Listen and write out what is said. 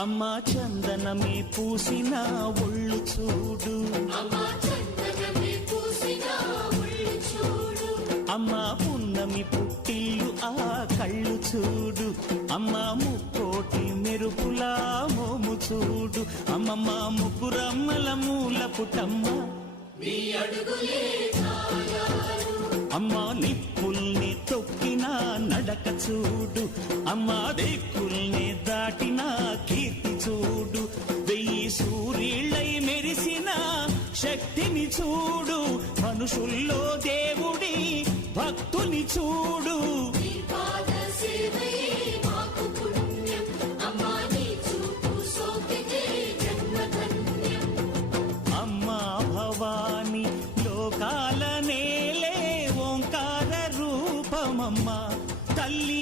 అమ్మా చందనమే పూసిన ఒళ్ళు చూడు, అమ్మా పున్నమి పుట్టిల్లు ఆ కళ్ళు చూడు, అమ్మా ముక్కోటి మెరుపులా మోము చూడు, అమ్మమ్మ ముగ్గురమ్మల మూల పుటమ్మ అమ్మా నిప్పుల్ని తొక్కిన నడక చూడు, అమ్మా దిక్కుల్ని దాటిన కీర్తి చూడు, 1000 సూర్యుళ్ళై మెరిసిన శక్తిని చూడు, మనుషుల్లో దేవుడి భక్తుని చూడు.